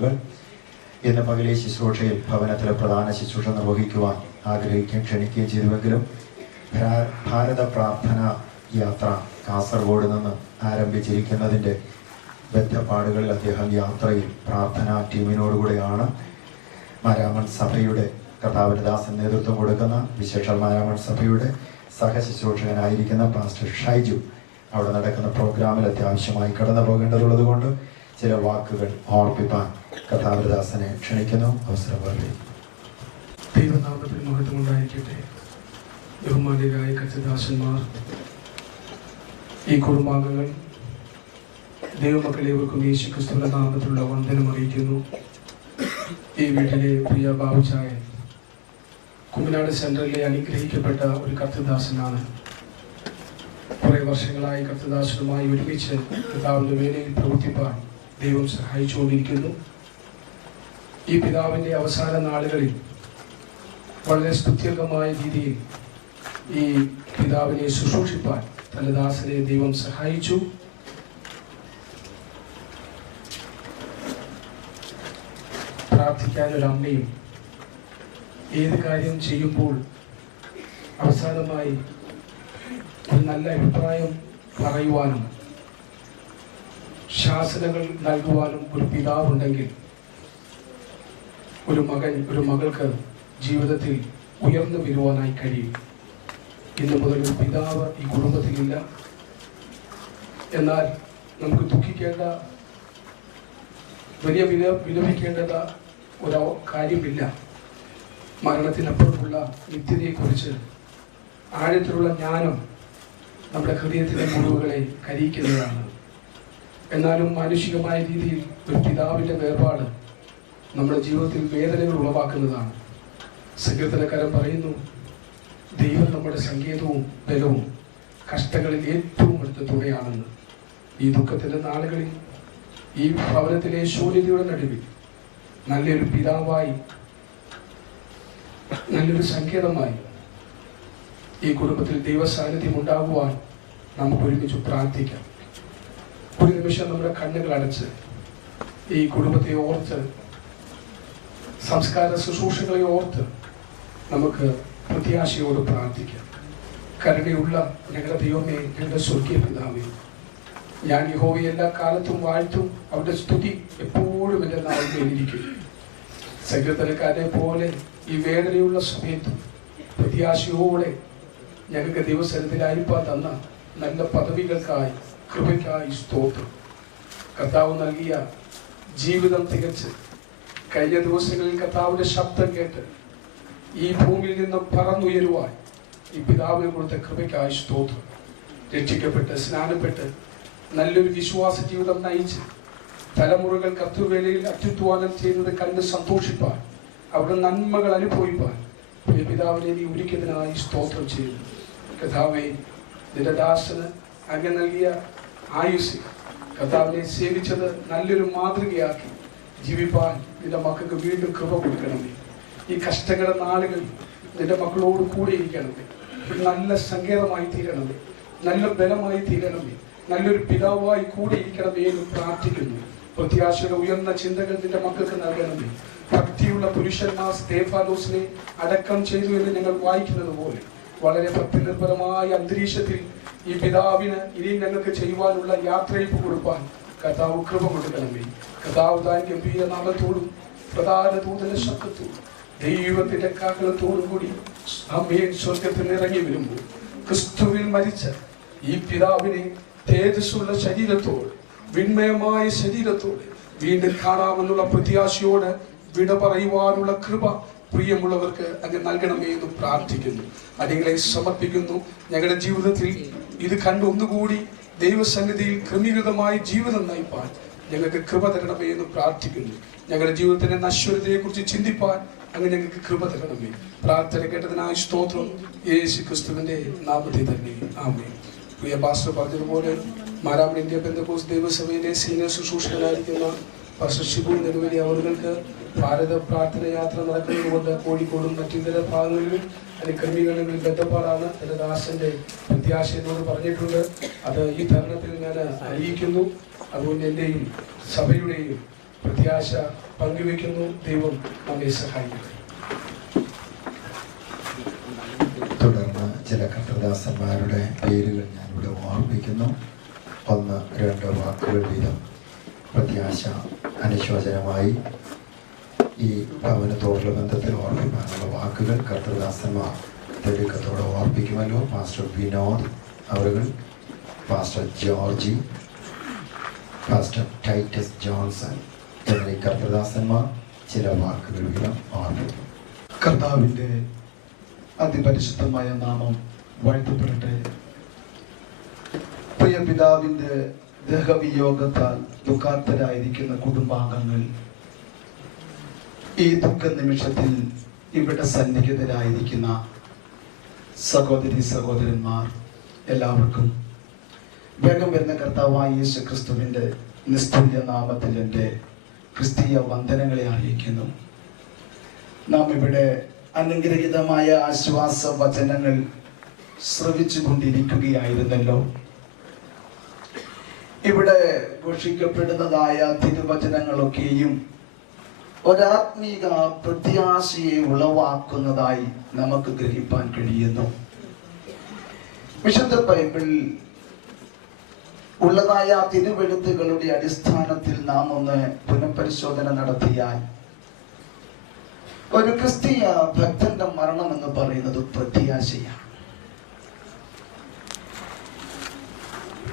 വാക്കുകൾ. ഇന്ന് പകലെ ശുശ്രൂഷയിൽ ഭവനത്തിലെ പ്രധാന ശുശ്രൂഷ നിർവഹിക്കുവാൻ ആഗ്രഹിക്കുകയും ക്ഷണിക്കുകയും ചെയ്തുവെങ്കിലും ഭാരത പ്രാർത്ഥന യാത്ര കാസർഗോഡ് നിന്ന് ആരംഭിച്ചിരിക്കുന്നതിൻ്റെ ബന്ധപ്പാടുകളിൽ അദ്ദേഹം യാത്രയിൽ പ്രാർത്ഥനാ ടീമിനോടുകൂടെയാണ്. മാരാമൺ സഭയുടെ കർത്താവിനദാസൻ നേതൃത്വം കൊടുക്കുന്ന വിശേഷ മാരാമൺ സഭയുടെ സഹശുശ്രൂഷകനായിരിക്കുന്ന പാസ്റ്റർ ഷൈജു അവിടെ നടക്കുന്ന പ്രോഗ്രാമിൽ അത്യാവശ്യമായി കടന്നു പോകേണ്ടതുള്ളത് കൊണ്ട് ചില വാക്കുകൾ ഓർപ്പിപ്പാൻ കർത്താവിനദാസനെ ക്ഷണിക്കുന്നു. അവസരം വളരെ ദൈവനാമത്തിൽ മഹത്വമുണ്ടായിരിക്കട്ടെ. ബഹുമാന്യരായ കർത്തദാസന്മാർ, ഈ കുടുംബാംഗങ്ങൾ, ദൈവമക്കളേവർക്കും യേശുക്രിസ്തുവിന്റെ നാമത്തിലുള്ള വന്ദനം അറിയിക്കുന്നു. ഈ വീട്ടിലെ പ്രിയ ബാബുചായൻ കുമ്പനാട് സെൻട്രലിലെ അനുഗ്രഹിക്കപ്പെട്ട ഒരു കർത്തദാസനാണ്. കുറേ വർഷങ്ങളായി കർത്തദാസനുമായി ഒരുമിച്ച് പിതാവിൻ്റെ വേലയിൽ പ്രവർത്തിപ്പാൻ ദൈവം സഹായിച്ചുകൊണ്ടിരിക്കുന്നു. ഈ പിതാവിൻ്റെ അവസാന നാളുകളിൽ വളരെ സ്തുത്യർഹമായ രീതിയിൽ ഈ പിതാവിനെ ശുശ്രൂഷിപ്പാൻ തന്റെ ദാസനെ ദൈവം സഹായിച്ചു. പ്രാർത്ഥിക്കാനൊരു അമ്മയും, ഏത് കാര്യം ചെയ്യുമ്പോൾ അവസാനമായി ഒരു നല്ല അഭിപ്രായം പറയുവാനും ശാസനകൾ നൽകുവാനും ഒരു പിതാവുണ്ടെങ്കിൽ ഒരു മകൻ, ഒരു മകൾക്ക് ജീവിതത്തിൽ ഉയർന്നു വരുവാനായി കഴിയും. ഇന്നു മുതൽ ഒരു പിതാവ് ഈ കുടുംബത്തിലില്ല. എന്നാൽ നമുക്ക് ദുഃഖിക്കേണ്ട, വലിയ വിലപിക്കേണ്ടത് ഒരു കാര്യമില്ല. മരണത്തിനപ്പുറമുള്ള നിത്യതയെക്കുറിച്ച് ആഴത്തിലുള്ള ജ്ഞാനം നമ്മുടെ ഹൃദയത്തിലെ മുറിവുകളെ കരിയിക്കുന്നതാണ്. എന്നാലും മാനുഷികമായ രീതിയിൽ ഒരു പിതാവിൻ്റെ വേർപാട് നമ്മുടെ ജീവിതത്തിൽ വേദനകൾ ഉളവാക്കുന്നതാണ്. സങ്കീർത്തനക്കാരൻ പറയുന്നു, ദൈവം നമ്മുടെ സങ്കേതവും ബലവും കഷ്ടങ്ങളിൽ ഏറ്റവും അടുത്ത തുണയാണെന്ന്. ഈ ദുഃഖത്തിൻ്റെ നാളുകളിൽ ഈ ഭവനത്തിലെ ശൂന്യതയുടെ നടുവിൽ നല്ലൊരു പിതാവായി, നല്ലൊരു സങ്കേതമായി ഈ കുടുംബത്തിൽ ദൈവ സാന്നിധ്യം ഉണ്ടാകുവാൻ നമുക്ക് ഒരുമിച്ച് പ്രാർത്ഥിക്കാം. ഒരു നിമിഷം നമ്മുടെ കണ്ണുകൾ അടച്ച് ഈ കുടുംബത്തെ ഓർത്ത്, സംസ്കാര ശുശ്രൂഷകളെ ഓർത്ത് നമുക്ക് പ്രത്യാശയോട് പ്രാർത്ഥിക്കാം. കരുണയുള്ള ഞങ്ങളുടെ ദൈവമേ, ഞങ്ങളുടെ സ്വർഗീയ പിതാവേ, ഞാൻ യഹോവയെ എല്ലാ കാലത്തും വാഴ്ത്തും. അവരുടെ സ്തുതി എപ്പോഴും എൻ്റെ നാവിലിരിക്കും. സങ്കീർത്തനക്കാരെ പോലെ ഈ വേദനയുള്ള സമയത്തും പ്രത്യാശയോടെ ഞങ്ങൾക്ക് ദൈവസന്നിധിയിലായിരിക്കാൻ തന്ന നല്ല പദവികൾക്കായി, കൃപയ്ക്കായി സ്തോത്രം. കർത്താവ് നൽകിയ ജീവിതം തികച്ച് കഴിഞ്ഞ ദിവസങ്ങളിൽ കർത്താവിൻ്റെ ശബ്ദം കേട്ട് ഈ ഭൂമിയിൽ നിന്ന് പറന്നുയരുവാൻ ഈ പിതാവിനെ കൊടുത്ത കൃപയ്ക്കായി സ്തോത്രം. രക്ഷിക്കപ്പെട്ട് സ്നാനപ്പെട്ട് നല്ലൊരു വിശ്വാസ ജീവിതം നയിച്ച് തലമുറകൾ കർത്തൃവേലയിൽ അത്യുത്വാനം ചെയ്യുന്നത് കണ്ട് സന്തോഷിപ്പാൻ, അവരുടെ നന്മകൾ അനുഭവിപ്പാൻ പ്രിയ പിതാവിനെ നീ ഒരുക്കിയതിനായി സ്തോത്രം ചെയ്യുന്നു. കർത്താവേ, നിന്റെ ദാസന് അങ്ങ് നൽകിയ ആയുസ് കർത്താവിനെ സേവിച്ചത് നല്ലൊരു മാതൃകയാക്കി ജീവിപ്പാൻ നിന്റെ മക്കൾക്ക് വീണ്ടും കൃപ കൊടുക്കണമേ. ഈ കഷ്ടങ്ങളുടെ നാളുകളിൽ നിന്റെ മക്കളോട് കൂടെ ഇരിക്കണമേ. ഒരു നല്ല സങ്കേതമായി തീരണമേ, നല്ല ബലമായി തീരണമേ, നല്ലൊരു പിതാവായി കൂടെ ഇരിക്കണമേ എന്ന് പ്രാർത്ഥിക്കുന്നു. പ്രത്യാശയുടെ ഉയർന്ന ചിന്തകൾ നിന്റെ മക്കൾക്ക് നൽകണമേ. ഭക്തിയുള്ള പുരുഷന്മാർ സ്തേഫാനോസിനെ അടക്കം ചെയ്തു എന്ന് ഞങ്ങൾ വായിക്കുന്നത് പോലെ വളരെ ഭക്തിനിർഭരമായ അന്തരീക്ഷത്തിൽ ഈ പിതാവിന് ഇനിയും ഞങ്ങൾക്ക് ചെയ്യുവാനുള്ള യാത്രയപ്പ് കൊടുപ്പാൻ കർത്താവ് കൃപ കൊടുക്കണമേ. കർത്താവ് താൻ ഗംഭീര നാമത്തോടും പ്രധാന ദൂതന ശബ്ദത്തോടും ദൈവത്തിന്റെ കാഹളത്തോടും കൂടി അമ്മയൻ സ്വർഗത്തിൽ ഇറങ്ങി വരുമ്പോൾ ക്രിസ്തുവിൽ മരിച്ച ഈ പിതാവിനെ തേജസ്സുള്ള ശരീരത്തോട്, വിണ്മയമായ ശരീരത്തോട് വീണ്ടും കാണാമെന്നുള്ള പ്രത്യാശയോട് വിട പറയുവാനുള്ള കൃപ പ്രിയമുള്ളവർക്ക് അങ്ങ് നൽകണമേ എന്ന് പ്രാർത്ഥിക്കുന്നു. അടികളെ സമർപ്പിക്കുന്നു. ഞങ്ങളുടെ ജീവിതത്തിൽ ഇത് കണ്ട് ഒന്നുകൂടി ദൈവസന്നിധിയിൽ ക്രമീകൃതമായ ജീവിതം നയിപ്പാൻ ഞങ്ങൾക്ക് കൃപ തരണമേ എന്ന് പ്രാർത്ഥിക്കുന്നു. ഞങ്ങളുടെ ജീവിതത്തിന്റെ നശ്വരതയെക്കുറിച്ച് ചിന്തിപ്പാൻ അങ്ങ് ഞങ്ങൾക്ക് കൃപ തരണമേ. പ്രാർത്ഥന കേട്ടതിനായി സ്തോത്രം. യേശു ക്രിസ്തുവിന്റെ നാമത്തിൽ തന്നെ ആമേൻ. പ്രിയ പാസ്റ്റർ പറഞ്ഞതുപോലെ മാരാമൺ ഇന്ത്യ പെന്തക്കോസ്ത് ദൈവസഭയിലെ സീനിയർ ശുശ്രൂഷകനായിരിക്കുന്ന പാസ്റ്റർ ഷിബു നെടുവേലി അവർക്ക് ഭാരത പ്രാർത്ഥന യാത്ര നടക്കുന്നതുകൊണ്ട് കോഴിക്കോടും മറ്റിതര ഭാഗങ്ങളിലും ക്രമീകരണങ്ങളിൽ ബന്ധപ്പാടാണ് എൻ്റെ ദാസന്റെ പ്രത്യാശ എന്നോട് പറഞ്ഞിട്ടുണ്ട്. അത് ഈ തരുണത്തിൽ ഞാൻ അറിയിക്കുന്നു. അതുകൊണ്ട് എൻ്റെയും സഭയുടെയും പ്രത്യാശ പങ്കുവയ്ക്കുന്നു. ദൈവം നമ്മെ സഹായിക്കും. തുടർന്ന് ചില കർത്തൃദാസന്മാരുടെ പേരുകൾ ഞാനിവിടെ ഓർമ്മിക്കുന്നു. 1-2 വാക്കുകൾ വീതം പ്രത്യാശ അനുശോചനമായി ഈ ഭവനത്തോടുള്ള ബന്ധത്തിൽ ഓർമ്മിക്കാനുള്ള വാക്കുകൾ കർത്തൃദാസന്മാർ തിടുക്കത്തോടെ ഓർപ്പിക്കുമല്ലോ. പാസ്റ്റർ വിനോദ് അവരുകൾ, pastor Georgy, pastor Titus Johnson എന്നീ കർത്തൃദാസന്മാർ ചില വാക്കുകൾ വീതം ഓർമ്മിക്കും. കർത്താവിൻ്റെ അതിപരിശുദ്ധമായ നാമം വാഴ്ത്തപ്പെടട്ടെ. പ്രിയ പിതാവിൻ്റെ ദേഹവിയോഗത്താൽ ദുഃഖാർത്തരായിരിക്കുന്ന കുടുംബാംഗങ്ങൾ ഈ ദുഃഖ നിമിഷത്തിൽ ഇവിടെ സന്നിഹിതരായിരിക്കുന്ന സഹോദരി സഹോദരന്മാർ എല്ലാവർക്കും വേഗം വരുന്ന കർത്താവായ യേശു ക്രിസ്തുവിൻ്റെ നിസ്തുല്യ നാമത്തിൽ എൻ്റെ ക്രിസ്തീയ വന്ദനങ്ങളെ അറിയിക്കുന്നു. നാം ഇവിടെ അനുഗ്രഹീതമായ ആശ്വാസ വചനങ്ങൾ ശ്രവിച്ചു കൊണ്ടിരിക്കുകയായിരുന്നല്ലോ. ഇവിടെ ഘോഷിക്കപ്പെടുന്നതായ തിരുവചനങ്ങളൊക്കെയും ഒരാത്മീക പ്രത്യാശയെ ഉളവാക്കുന്നതായി നമുക്ക് ഗ്രഹിപ്പാൻ കഴിയുന്നു. വിശുദ്ധ ബൈബിളിൽ ഉള്ളതായ തിരുവെഴുത്തുകളുടെ അടിസ്ഥാനത്തിൽ നാം ഒന്ന് പുനഃപരിശോധന നടത്തിയാൽ ഒരു ക്രിസ്തീയ ഭക്തന്റെ മരണം എന്ന് പറയുന്നത് പ്രത്യാശയാണ്.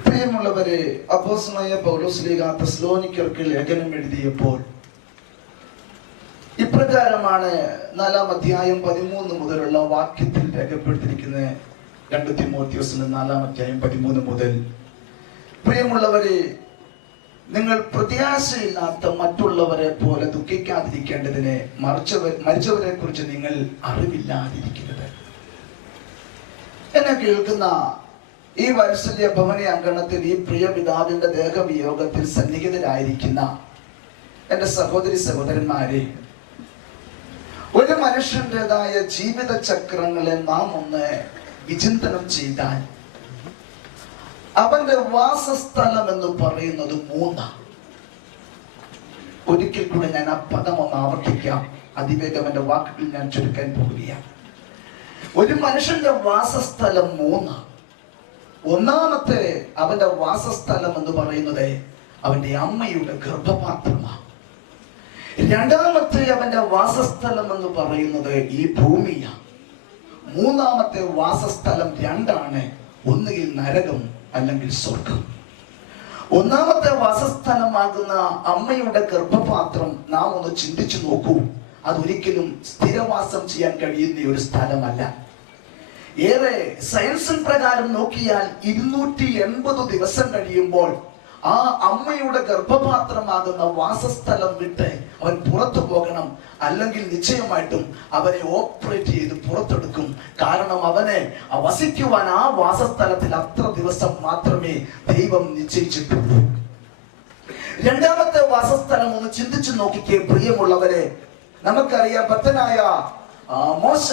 പ്രിയമുള്ളവരെ, അപ്പോസ്തലനായ പൗലോസ് ശ്ലീഹ തെസ്സലോനിക്കർക്ക് ലേഖനം എഴുതിയപ്പോൾ ഇപ്രകാരമാണ് 4-ാം അധ്യായം 13 മുതലുള്ള വാക്യത്തിൽ രേഖപ്പെടുത്തിയിരിക്കുന്ന 2 തിമോഥെയോസിലെ 4-ാം അധ്യായം 13 മുതൽ, പ്രിയമുള്ളവരെ, നിങ്ങൾ പ്രത്യാശയില്ലാത്ത മറ്റുള്ളവരെ പോലെ ദുഃഖിക്കാതിരിക്കേണ്ടതിന് മരിച്ചവരെ കുറിച്ച് നിങ്ങൾ അറിവില്ലാതിരിക്കരുത്. എന്നെ കേൾക്കുന്ന ഈ വാത്സല്യ ഭവന അങ്കണത്തിൽ ഈ പ്രിയ പിതാവിന്റെ ദേഹവിയോഗത്തിൽ സന്നിഹിതരായിരിക്കുന്ന എൻ്റെ സഹോദരി സഹോദരന്മാരെ, ഒരു മനുഷ്യൻ്റെതായ ജീവിത ചക്രങ്ങളെ നാം ഒന്ന് വിചിന്തനം ചെയ്താൽ അവന്റെ വാസസ്ഥലം എന്ന് പറയുന്നത് 3. ഒരിക്കൽ കൂടെ ഞാൻ ആ പദം ഒന്ന് ആവർത്തിക്കാം. അതിവേഗം എന്റെ വാക്കുകൾ ഞാൻ ചുരുക്കാൻ പോവുകയാണ്. ഒരു മനുഷ്യന്റെ വാസസ്ഥലം 3. ഒന്നാമത്തെ അവന്റെ വാസസ്ഥലം എന്ന് പറയുന്നത് അവന്റെ അമ്മയുടെ ഗർഭപാത്രമാണ്. രണ്ടാമത്തെ അവന്റെ വാസസ്ഥലം എന്ന് പറയുന്നത് ഈ ഭൂമിയാണ്. മൂന്നാമത്തെ വാസസ്ഥലം 2ആണ്. ഒന്നുകിൽ നരകം അല്ലെങ്കിൽ സ്വർഗം. ഒന്നാമത്തെ വാസസ്ഥലമാകുന്ന അമ്മയുടെ ഗർഭപാത്രം നാം ഒന്ന് ചിന്തിച്ചു നോക്കൂ. അതൊരിക്കലും സ്ഥിരവാസം ചെയ്യാൻ കഴിയുന്ന ഒരു സ്ഥലമല്ല. ഏറെ സയൻസിൻ പ്രകാരം നോക്കിയാൽ 280 ദിവസം കഴിയുമ്പോൾ ആ അമ്മയുടെ ഗർഭപാത്രമാകുന്ന വാസസ്ഥലം വിട്ട് അവൻ പുറത്തു പോകണം. അല്ലെങ്കിൽ നിശ്ചയമായിട്ടും അവനെ ഓപ്പറേറ്റ് ചെയ്ത് പുറത്തെടുക്കും. കാരണം അവനെ വസിക്കുവാൻ ആ വാസസ്ഥലത്തിൽ അത്ര ദിവസം മാത്രമേ ദൈവം നിശ്ചയിച്ചിട്ടുള്ളൂ. രണ്ടാമത്തെ വാസസ്ഥലം ഒന്ന് ചിന്തിച്ചു നോക്കിക്കേ പ്രിയമുള്ളവരെ. നമുക്കറിയാം, ഭക്തനായ മോശ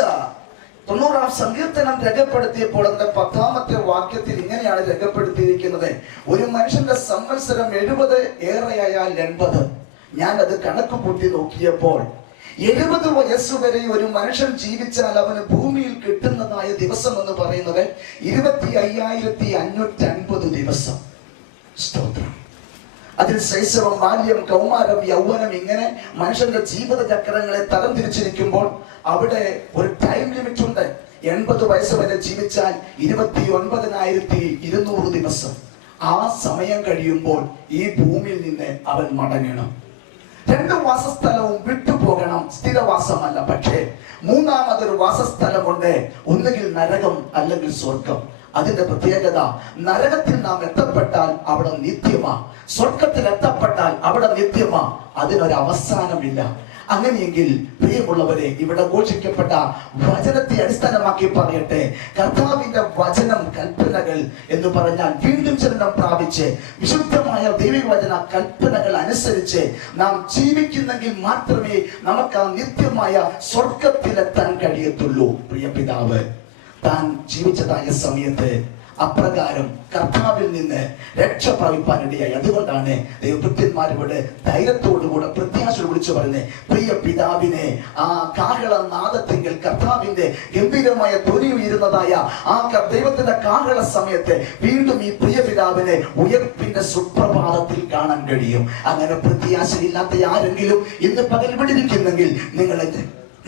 90-ാം സങ്കീർത്തനം രേഖപ്പെടുത്തിയപ്പോൾ അതിന്റെ 10-ാമത്തെ വാക്യത്തിൽ ഇങ്ങനെയാണ് രേഖപ്പെടുത്തിയിരിക്കുന്നത്: ഒരു മനുഷ്യന്റെ സംവത്സരം 70, ഏറെയായാൽ 80. ഞാൻ അത് കണക്ക് കൂട്ടി നോക്കിയപ്പോൾ 70 വയസ്സ് വരെ ഒരു മനുഷ്യൻ ജീവിച്ചാൽ അവന് ഭൂമിയിൽ കിട്ടുന്നതായ ദിവസം എന്ന് പറയുന്നത് 25,550 ദിവസം. സ്തോത്രം. അതിൽ ശൈശവം, ബാല്യം, കൗമാരം, യൗവനം, ഇങ്ങനെ മനുഷ്യന്റെ ജീവിത ചക്രങ്ങളെ തരംതിരിച്ചിരിക്കുമ്പോൾ അവിടെ ഒരു ടൈം ലിമിറ്റ് ഉണ്ട്. 80 വയസ്സ് വരെ ജീവിച്ചാൽ 29,200 ദിവസം. ആ സമയം കഴിയുമ്പോൾ ഈ ഭൂമിയിൽ നിന്ന് അവൻ മടങ്ങണം. 2 വാസസ്ഥലവും വിട്ടുപോകണം. സ്ഥിരവാസമല്ല. പക്ഷേ മൂന്നാമതൊരു വാസസ്ഥലമുണ്ട്. ഒന്നുകിൽ നരകം അല്ലെങ്കിൽ സ്വർഗം. അതിന്റെ പ്രത്യേകത, നരകത്തിൽ നാം എത്തപ്പെട്ടാൽ അവിടെ നിത്യമാ, സ്വർഗത്തിൽ എത്തപ്പെട്ടാൽ അവിടെ നിത്യമാ. അതിനൊരു അവസാനമില്ല. അങ്ങനെയെങ്കിൽ പ്രിയമുള്ളവരെ, ഇവിടെ ഘോഷിക്കപ്പെട്ട വചനത്തെ അടിസ്ഥാനമാക്കി പറയട്ടെ, കർത്താവിന്റെ വചനം, കൽപ്പനകൾ എന്ന് പറഞ്ഞാൽ വീണ്ടും ജനനം പ്രാപിച്ച് വിശുദ്ധമായ ദൈവിക വചന കൽപ്പനകൾ അനുസരിച്ച് നാം ജീവിക്കുന്നെങ്കിൽ മാത്രമേ നമുക്ക് ആ നിത്യമായ സ്വർഗത്തിലെത്താൻ കഴിയത്തുള്ളൂ. പ്രിയ പിതാവ് താൻ ജീവിച്ചതായ സമയത്ത് അപ്രകാരം കർത്താവിൽ നിന്ന് രക്ഷ പ്രാപിപ്പാനിടയായി. അതുകൊണ്ടാണ് ദൈവഭൃത്യന്മാരുടെ ധൈര്യത്തോടുകൂടെ പ്രത്യാശയോട് വിളിച്ചു പറയുന്നത്, പ്രിയ പിതാവിനെ ആ കാഹളനാദത്തെങ്കിൽ കർത്താവിന്റെ ഗംഭീരമായ ധ്വനി ഉയരുന്നതായ ആ ദൈവത്തിന്റെ കാഹള സമയത്ത് വീണ്ടും ഈ പ്രിയ പിതാവിനെ ഉയർപ്പിന്റെ സുപ്രഭാതത്തിൽ കാണാൻ കഴിയും. അങ്ങനെ പ്രത്യാശയില്ലാത്ത ആരെങ്കിലും ഇന്ന് പകൽ വിടിരിക്കുന്നെങ്കിൽ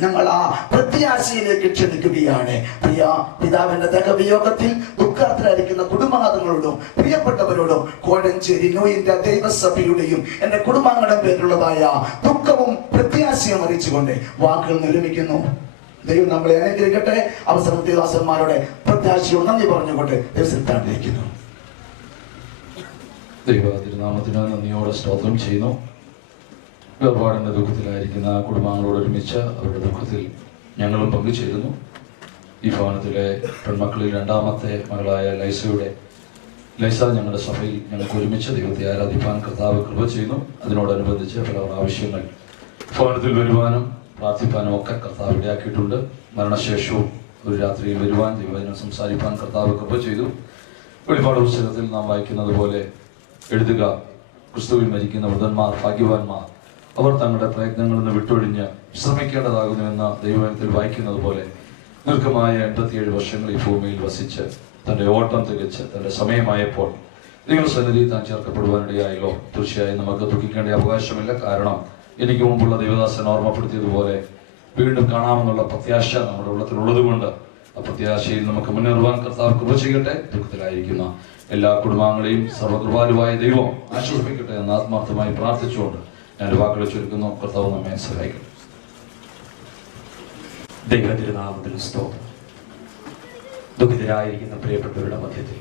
ഞങ്ങൾ ആ പ്രത്യാശയിലേക്ക് ക്ഷണിക്കുകയാണ്. പ്രിയ പിതാവിന്റെ ദേഹവിയോഗത്തിൽ ദുഃഖത്തിലായിരിക്കുന്ന കുടുംബാംഗങ്ങളോടും പ്രിയപ്പെട്ടവരോടും കോഴഞ്ചേരി നോയിന്റെ ദൈവസഭയുടെയും എന്റെ കുടുംബാംഗങ്ങളുടെ പേരിലുള്ളതായ ദുഃഖവും പ്രത്യാശയും അറിയിച്ചുകൊണ്ട് വാക്കുകൾ നിർമ്മിക്കുന്നു. ദൈവം നമ്മളെ അനുഗ്രഹിക്കട്ടെ. അവസരത്തിൽ ദാസന്മാരുടെ പ്രത്യാശയോട് നന്ദി പറഞ്ഞുകൊണ്ട് ദൈവത്തിലേക്കുന്നു. ദൈവതിരുനാമത്തിന് നന്ദിയോടെ സ്തോത്രം ചെയ്യുന്നു. വേർപാടിൻ്റെ ദുഃഖത്തിലായിരിക്കുന്ന കുടുംബാംഗങ്ങളോട് ഒരുമിച്ച് അവരുടെ ദുഃഖത്തിൽ ഞങ്ങളും പങ്കുചേരുന്നു. ഈ ഭവനത്തിലെ പെൺമക്കളിൽ രണ്ടാമത്തെ മകളായ ലൈസ ഞങ്ങളുടെ സഭയിൽ ഞങ്ങൾക്ക് ഒരുമിച്ച് ദൈവത്തെ ആരാധിപ്പാൻ കർത്താവ് കൃപ ചെയ്യുന്നു. അതിനോടനുബന്ധിച്ച് പല ആവശ്യങ്ങൾ ഭവനത്തിൽ വരുവാനും പ്രാർത്ഥിപ്പാനും ഒക്കെ കർത്താവ് ഇടയാക്കിയിട്ടുണ്ട്. മരണശേഷവും ഒരു രാത്രിയിൽ വരുവാൻ ദൈവവചനം സംസാരിപ്പാൻ കർത്താവ് കൃപ ചെയ്തു. വെളിപ്പാട് പുസ്തകത്തിൽ നാം വായിക്കുന്നത് പോലെ എഴുതുക, ക്രിസ്തുവിൽ മരിക്കുന്ന വൃദ്ധന്മാർ ഭാഗ്യവാന്മാർ, അവർ തങ്ങളുടെ പ്രയത്നങ്ങളിൽ നിന്ന് വിട്ടൊഴിഞ്ഞ് വിശ്രമിക്കേണ്ടതാകുന്നു എന്ന ദൈവവചനത്തിൽ വായിക്കുന്നത് പോലെ ദീർഘമായ 87 വർഷങ്ങൾ ഈ ഭൂമിയിൽ വസിച്ച് തൻ്റെ ഓട്ടം തികച്ച് തൻ്റെ സമയമായപ്പോൾ ദൈവസന്നിധി താൻ ചേർക്കപ്പെടുവാനിടയായല്ലോ. തീർച്ചയായും നമുക്ക് ദുഃഖിക്കേണ്ട അവകാശമില്ല. കാരണം എനിക്ക് മുമ്പുള്ള ദൈവദാസൻ ഓർമ്മപ്പെടുത്തിയതുപോലെ വീണ്ടും കാണാമെന്നുള്ള പ്രത്യാശ നമ്മുടെ ഉള്ളത്തിലുള്ളത് കൊണ്ട് ആ പ്രത്യാശയിൽ നമുക്ക് മുന്നേറുവാൻ കർത്താവ് കൃപ ചെയ്യട്ടെ. ദുഃഖത്തിലായിരിക്കുന്ന എല്ലാ കുടുംബാംഗങ്ങളെയും സർവകൃപാലുവായ ദൈവം ആശ്വസിപ്പിക്കട്ടെ എന്ന് ആത്മാർത്ഥമായി പ്രാർത്ഥിച്ചുകൊണ്ട് ഞാൻ വാക്കുകൾ ചുരുക്കുന്നു. കർത്താവ് നമ്മെ സഹായിക്കും. ദൈവതിരുനാമത്തിന് സ്തോത്രം. ദുഃഖിതരായിരിക്കുന്ന പ്രിയപ്പെട്ടവരുടെ മധ്യത്തിൽ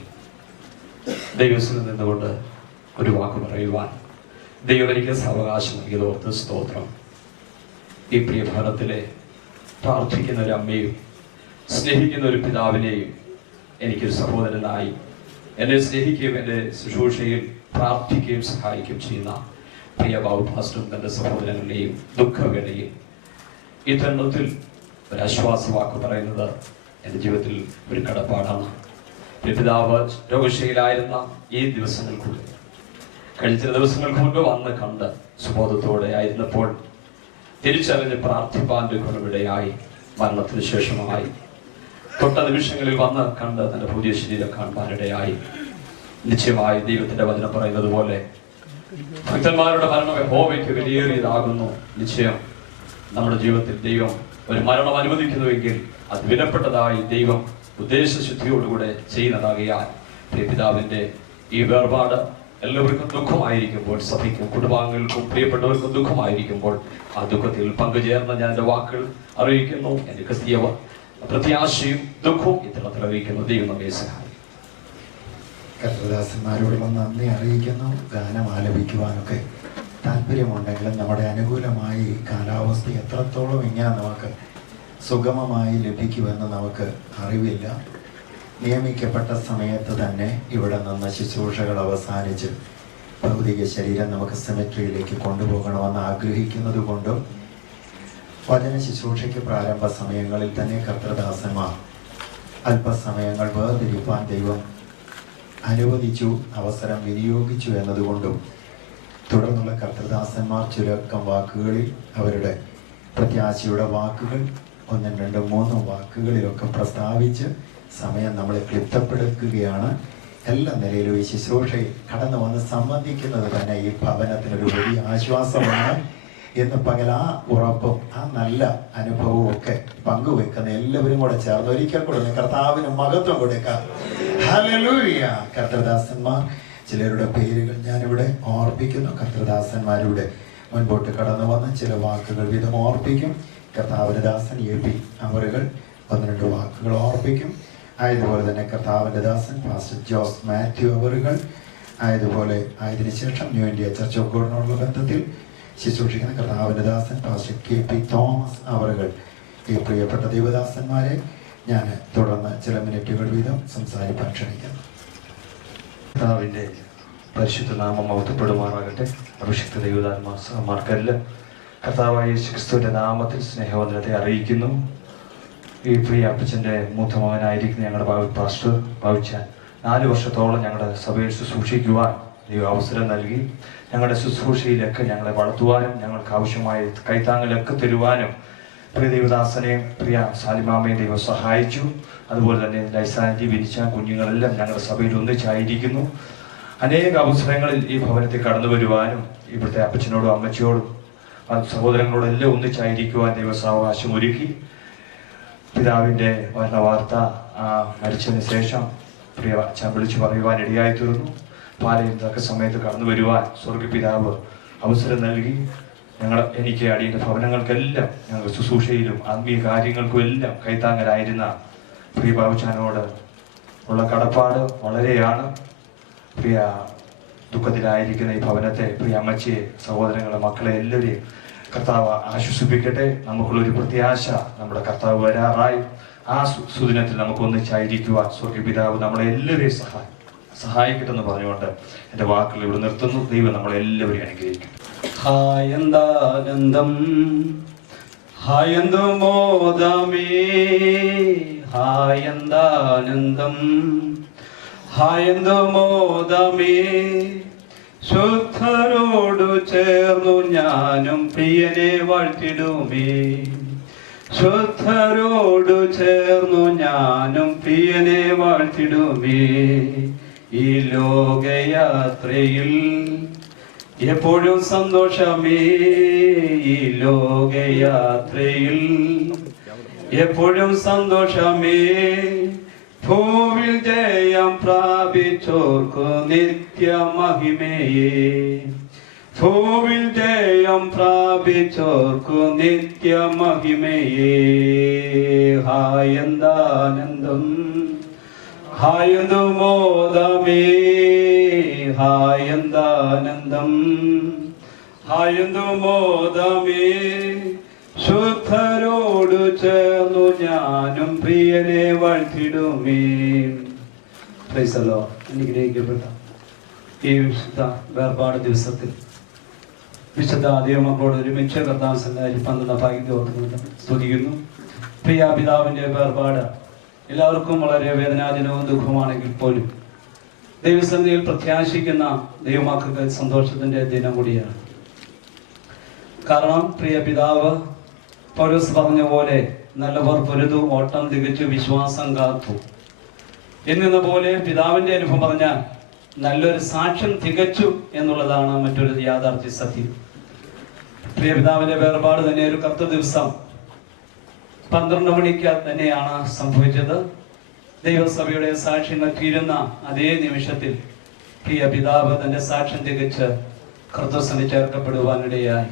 ദൈവത്തിൽ നിന്നുകൊണ്ട് ഒരു വാക്ക് പറയുവാൻ ദൈവം എനിക്ക് സാവകാശം നൽകിയതോർത്ത് സ്തോത്രം. ഈ പ്രിയ ഭവനത്തിലെ പ്രാർത്ഥിക്കുന്ന ഒരു അമ്മയും സ്നേഹിക്കുന്ന ഒരു പിതാവിനെയും എനിക്കൊരു സഹോദരനായി എന്നെ സ്നേഹിക്കുകയും എൻ്റെ ശുശ്രൂഷയിൽ പ്രാർത്ഥിക്കുകയും സഹായിക്കുകയും ചെയ്യുന്ന പ്രിയ ബാബു പാസ്റ്ററും തൻ്റെ സഹോദരങ്ങളുടെയും ദുഃഖവേളയിൽ ഈ തരുണത്തിൽ ഒരു ആശ്വാസവാക്ക് പറയുന്നത് എൻ്റെ ജീവിതത്തിൽ ഒരു കടപ്പാടാണ്. പിതാവ് രോഗശൈലായിരുന്ന ഈ ദിവസങ്ങൾക്കുള്ളിൽ കഴിഞ്ഞ ചില ദിവസങ്ങൾക്ക് മുൻപ് വന്ന് കണ്ട് സുബോധത്തോടെ ആയിരുന്നപ്പോൾ തിരിച്ചറിഞ്ഞ് പ്രാർത്ഥിപ്പാൻ്റെ ഗുണമിടയായി മരണത്തിന് ശേഷമായി തൊട്ട നിമിഷങ്ങളിൽ വന്ന് കണ്ട് തൻ്റെ പുതിയ ശരീരം കാണുവാനിടയായി. നിശ്ചയമായി ദൈവത്തിന്റെ വചനം പറയുന്നത് പോലെ ഭക്തന്മാരുടെ മരണം യഹോവയ്ക്ക് വിലയേറിയതാകുന്നു. നിശ്ചയം നമ്മുടെ ജീവിതത്തിൽ ദൈവം ഒരു മരണം അനുവദിക്കുന്നുവെങ്കിൽ അത് വിലപ്പെട്ടതായി ദൈവം ഉദ്ദേശശുദ്ധിയോടുകൂടെ ചെയ്യുന്നതാകിയാൽ പിതാവിന്റെ ഈ വേർപാട് എല്ലാവർക്കും ദുഃഖമായിരിക്കുമ്പോൾ, സഭയ്ക്കും കുടുംബാംഗങ്ങൾക്കും പ്രിയപ്പെട്ടവർക്കും ദുഃഖമായിരിക്കുമ്പോൾ ആ ദുഃഖത്തിൽ പങ്കുചേർന്ന് ഞാൻ എൻ്റെ വാക്കുകൾ അറിയിക്കുന്നു. എൻ്റെ ക്രിസ്തീയ പ്രത്യാശയും ദുഃഖവും ഇത്തരത്തിൽ അറിയിക്കുന്നു. ദൈവം നമ്മെ സഹായിക്കും. കർത്തൃദാസന്മാരോടുള്ള നന്ദി അറിയിക്കുന്നു. ഗാനം ആലപിക്കുവാനൊക്കെ താല്പര്യമുണ്ടെങ്കിലും നമ്മുടെ അനുകൂലമായി കാലാവസ്ഥ എത്രത്തോളം ഇങ്ങനെ നമുക്ക് സുഗമമായി ലഭിക്കുമെന്ന് നമുക്ക് അറിവില്ല. നിയമിക്കപ്പെട്ട സമയത്ത് തന്നെ ഇവിടെ നിന്ന് ശുശ്രൂഷകൾ അവസാനിച്ച് ഭൗതിക ശരീരം നമുക്ക് സെമിട്രിയിലേക്ക് കൊണ്ടുപോകണമെന്ന് ആഗ്രഹിക്കുന്നത് കൊണ്ടും വചന ശുശ്രൂഷയ്ക്ക് പ്രാരംഭ സമയങ്ങളിൽ തന്നെ കർത്തൃദാസന്മാർ അല്പസമയങ്ങൾ വേർതിരിപ്പാൻ ദൈവം അനുവദിച്ചു, അവസരം വിനിയോഗിച്ചു എന്നതുകൊണ്ടും തുടർന്നുള്ള കർത്തൃദാസന്മാർ ചുരുക്കം വാക്കുകളിൽ അവരുടെ പ്രത്യാശയുടെ വാക്കുകൾ 1, 2, 3 വാക്കുകളിലൊക്കെ പ്രസ്താവിച്ച് സമയം നമ്മളെ ക്ലിപ്തപ്പെടുത്തുകയാണ്. എല്ലാ നിലയിലും ഈ ശുശ്രൂഷയിൽ കടന്നു വന്ന് സംബന്ധിക്കുന്നത് തന്നെ ഈ ഭവനത്തിനൊരു വലിയ ആശ്വാസമാണ്. ഇന്ന് പകൽ ആ ഉറപ്പും ആ നല്ല അനുഭവവും ഒക്കെ പങ്കുവെക്കുന്ന എല്ലാവരും കൂടെ ചേർന്ന് ഒരിക്കൽ കൂടെ കർത്താവിന് മഹത്വം കൊടുക്കാം. ഹല്ലേലൂയ. കർത്തൃദാസന്മാർ ചിലരുടെ പേരുകൾ ഞാനിവിടെ ഓർപ്പിക്കുന്നു. കർത്തൃദാസന്മാരുടെ മുൻപോട്ട് കടന്നു വന്ന് ചില വാക്കുകൾ വീതം ഓർപ്പിക്കും. കർത്താവിന്റെ ദാസൻ AP അവറുകൾ 1-2 വാക്കുകൾ ഓർപ്പിക്കും. ആയതുപോലെ തന്നെ കർത്താവിന്റെ ദാസൻ പാസ്റ്റർ ജോസ് മാത്യു അവറുകൾ ആയതുപോലെ ആയതിനു ശേഷം ന്യൂ ഇന്ത്യ ചർച്ച് ഓഫ് ഗോഡിനോടുള്ള ബന്ധത്തിൽ ശുശ്രൂഷിക്കുന്ന കർത്താവിന്റെ ദാസൻ പാസ്റ്റർ KP തോമസ് അവറുകൾ. ഈ പ്രിയപ്പെട്ട ദൈവദാസന്മാരെ ഞാൻ തുടർന്ന് ചില മിനിറ്റുകൾ വീതം സംസാരിക്കാൻ ക്ഷണിക്കുന്നു. കർത്താവിന്റെ പരിശുദ്ധ നാമം മഹത്വപ്പെടുമാറാകട്ടെ. അഭിഷിക്ത ദൈവദാസന്മാർക്കെല്ലാം കർത്താവായ യേശുക്രിസ്തുവിന്റെ നാമത്തിൽ സ്നേഹവന്ദനത്തെ അറിയിക്കുന്നു. ഈ പ്രിയ അപ്പച്ചൻ്റെ മൂത്ത മകനായിരിക്കുന്ന ഞങ്ങളുടെ പാസ്റ്റർ ബാബുച്ചാൻ 4 വർഷത്തോളം ഞങ്ങളുടെ സഭയിൽ ശുശ്രൂഷിക്കുവാൻ ദൈവം അവസരം നൽകി. ഞങ്ങളുടെ ശുശ്രൂഷയിലൊക്കെ ഞങ്ങളെ വളർത്തുവാനും ഞങ്ങൾക്ക് ആവശ്യമായ കൈത്താങ്ങലൊക്കെ തരുവാനും പ്രിയ ദൈവദാസനെയും പ്രിയ സാലിമാമയും ദൈവം സഹായിച്ചു. അതുപോലെ തന്നെ ലൈസാൻജി വിരിച്ച കുഞ്ഞുങ്ങളെല്ലാം ഞങ്ങളുടെ സഭയിൽ ഒന്നിച്ചായിരിക്കുന്നു. അനേക അവസരങ്ങളിൽ ഈ ഭവനത്തിൽ കടന്നു വരുവാനും ഇവിടുത്തെ അപ്പച്ചനോടും അമ്മച്ചിയോടും സഹോദരങ്ങളോടും എല്ലാം ഒന്നിച്ചായിരിക്കുവാൻ ദൈവസാവകാശം ഒരുക്കി. പിതാവിൻ്റെ മരണവാർത്ത മരിച്ചതിന് ശേഷം പ്രിയ അച്ഛൻ വിളിച്ചു പറയുവാൻ ഇടയായി തീർന്നു. പാലയിൽ തക്ക സമയത്ത് കടന്നു വരുവാൻ സ്വർഗപിതാവ് അവസരം നൽകി. എനിക്ക് അടിയുടെ ഭവനങ്ങൾക്കെല്ലാം ഞങ്ങൾ ശുശ്രൂഷയിലും ആത്മീയ കാര്യങ്ങൾക്കും എല്ലാം കൈത്താങ്ങലായിരുന്ന പ്രിയ ബാബുച്ചാനോട് ഉള്ള കടപ്പാട് വളരെയാണ്. പ്രിയ ദുഃഖത്തിലായിരിക്കുന്ന ഈ ഭവനത്തെ, പ്രിയ അമ്മച്ചിയെ, സഹോദരങ്ങളെ, മക്കളെ എല്ലാവരെയും കർത്താവ് ആശ്വസിപ്പിക്കട്ടെ. നമുക്കുള്ളൊരു പ്രത്യാശ, നമ്മുടെ കർത്താവ് വരാറായി. ആ സുദിനത്തിൽ നമുക്ക് ഒന്നിച്ചായിരിക്കുവാൻ സ്വർഗപിതാവ് നമ്മളെ എല്ലാവരെയും സഹായിക്കട്ടെ എന്ന് പറഞ്ഞുകൊണ്ട് എൻ്റെ വാക്കുകൾ ഇവിടെ നിർത്തുന്നു. ദൈവം നമ്മളെല്ലാവരെയും അനുഗ്രഹിക്കും. ഹായന്താനന്ദം ഹായന്തു മോദമേ, ഹായന്താനന്ദം ഹായന്തു മോദമേ, ശുദ്ധരോടു ചേർന്നു ഞാനും പ്രിയനെ വാഴ്ത്തിടുമേ. ശുദ്ധരോടു ചേർന്നു ഞാനും പ്രിയനെ വാഴ്ത്തിടുമേ. ഈ ലോകയാത്രയിൽ എപ്പോഴും സന്തോഷമേ, ഈ ലോകയാത്രയിൽ എപ്പോഴും സന്തോഷമേ. ഭൂവിൽ ജയം പ്രാപിച്ചോർക്കു നിത്യമഹിമയെ, ഭൂവിൽ ജയം പ്രാപിച്ചോർക്കു നിത്യമഹിമയെ. ഹായന്താനന്ദം ഹായന്തു മോദമേ, ഹായന്താനന്ദം ഹായന്തു മോദമേ. ശുദ്ധരോടു ചേർന്നു ഞാനും പ്രിയനെ വാഴ്ത്തിടുമേ. Praise the Lord. അനുഗ്രഹിക്കപ്പെട്ട ഈ വിശുദ്ധ വേർപാട് ദിവസത്തിൽ വിശുദ്ധ ദൈവമക്കളോട് ഒരുമിച്ച് കർത്താവ് സന്നിധിയിൽ ഭാഗ്യത്തോർത്തുകൊണ്ട് സ്തുതിക്കുന്നു. പ്രിയ പിതാവിൻ്റെ വേർപാട് എല്ലാവർക്കും വളരെ വേദനാജനവും ദുഃഖവുമാണെങ്കിൽ പോലും ദൈവസന്നിധിയിൽ പ്രത്യാശിക്കുന്ന ദൈവമക്കൾക്ക് സന്തോഷത്തിൻ്റെ ദിനം കൂടിയാണ്. കാരണം പ്രിയ പിതാവ് പൗലോസ് പറഞ്ഞ പോലെ നല്ലവർ പൊരുതു, ഓട്ടം തികച്ചു, വിശ്വാസം കാത്തു എന്ന പോലെ പിതാവിൻ്റെ അനുഭവം പറഞ്ഞാൽ നല്ലൊരു സാക്ഷ്യം തികച്ചു എന്നുള്ളതാണ് മറ്റൊരു യാഥാർത്ഥ്യ സത്യം. പ്രിയ പിതാവിൻ്റെ വേർപാട് തന്നെ ഒരു കർത്ത ദിവസം 12 മണിക്ക് തന്നെയാണ് സംഭവിച്ചത്. ദൈവസഭയുടെ സാക്ഷ്യങ്ങൾ തീരുന്ന അതേ നിമിഷത്തിൽ പ്രിയ പിതാവ് തൻ്റെ സാക്ഷ്യം തികച്ച് കർത്തൃസഭയിൽ ചേർക്കപ്പെടുവാനിടയായി.